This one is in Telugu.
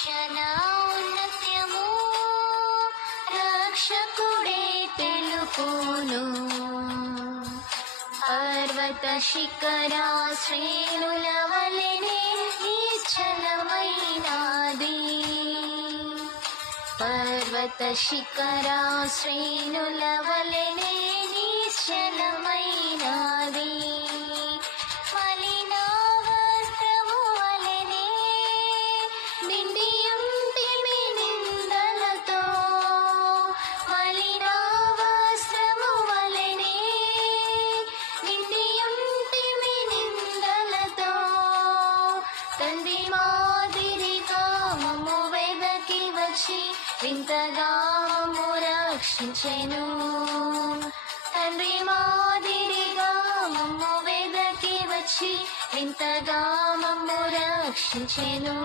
రక్షణ ఔన్నత్యము రక్షకుడే తెలుపును. పర్వత శిఖరా శ్రేణుల వలెనే నిశ్చలమైనది. పర్వత శిఖరా శ్రేణుల వలెనే నిశ్చలమైనది. మలిన వస్త్రము వలెనే నిండియుంటిమి నిందలతో. మలిన వస్త్రము వలెనే నిండియుంటిమి నిందలతో. తండ్రి మాదిరిగా మమ్ము వెదకి వచ్చి వింతగా మమ్ము రక్షించెను. తండ్రి మాదిరిగా మమ్ము వెదకి వచ్చి వింతగా మమ్ము రక్షించెను.